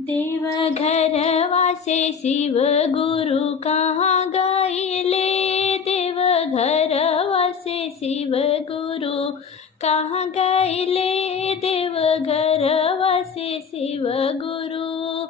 देवघरवा से शिव गुरु कहाँ गइले। देवघरवा से शिव गुरु कहाँ गइले। देवघरवा से शिव गुरु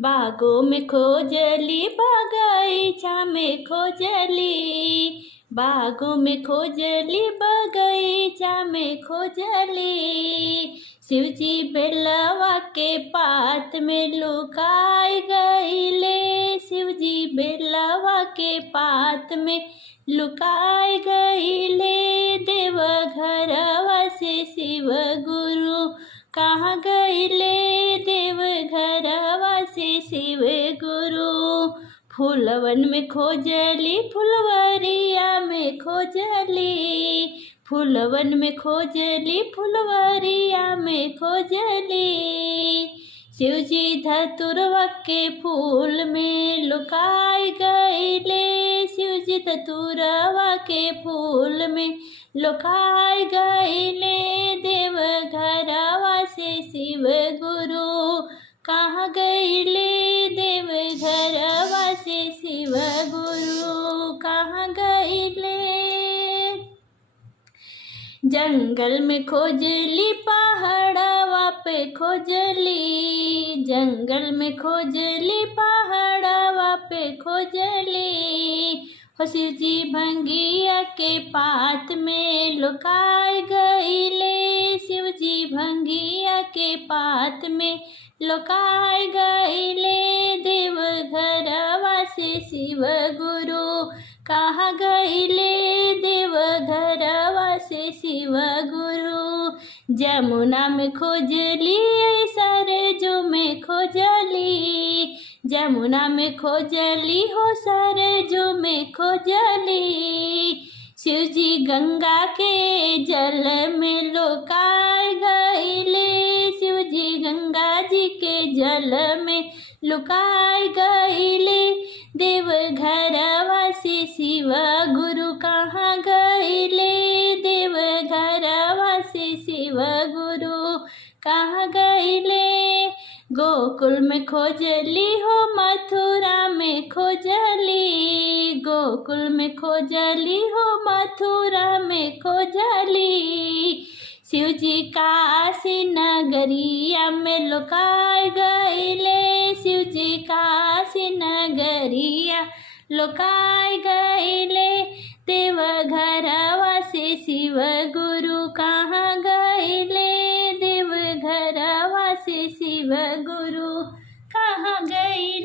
बागों में खोजली बगीचा में खोजली। बागों में खोजली बगीचा में खोजली। शिवजी बेलवा के पात में लुकाई गइले। शिवजी बेलवा के पात में लुकाई गइले। देवघरवा से शिव गुरु कहाँ गइले। देवघरवा से शिव गुरु फूलवन में खोजली फुलवरिया में खोजली। फूलवन में खोजली फुलवरिया में खोजली। शिवजी धतुरवा के फूल में लुकाई गइले। शिवजी धतुरवा के फूल में लुकाई गइले। देवघरवा से शिव गुरु कहाँ गइले। देवघरवा से शिव गुरु कहाँ गइले। जंगल में खोजली पहाड़वा पे खोजली। जंगल में खोजली पहाड़वा पे खोजली। हो शिवजी भंगिया के पात में लुकाई गइले। शिवजी भंगिया के पात में लुकाई गइले। देवघरवा से शिव गुरु कहाँ गइले। देवघरवा से शिव गुरु जमुना में खोजली सरजू में खोजली। जमुना में खोजली हो सरजू में खोजली। शिवजी गंगा के जल में लुकाई गइले। शिवजी गंगा जी के जल में लुकाई गइले। देवघरवा से शिव गुरु कहाँ गइले। देवघरवा से शिव गुरु कहाँ गइले। गोकुल में खोजली हो मथुरा में खोजली। गोकुल में खोजली हो मथुरा में खोजली। शिवजी काशी नगरिया में लुकाई गइले। शिवजी काशी नगरिया लुकाई गइले। देवघरवा से शिव गुरु कहाँ गइले। देवघरवा से शिव गुरु कहाँ गइले।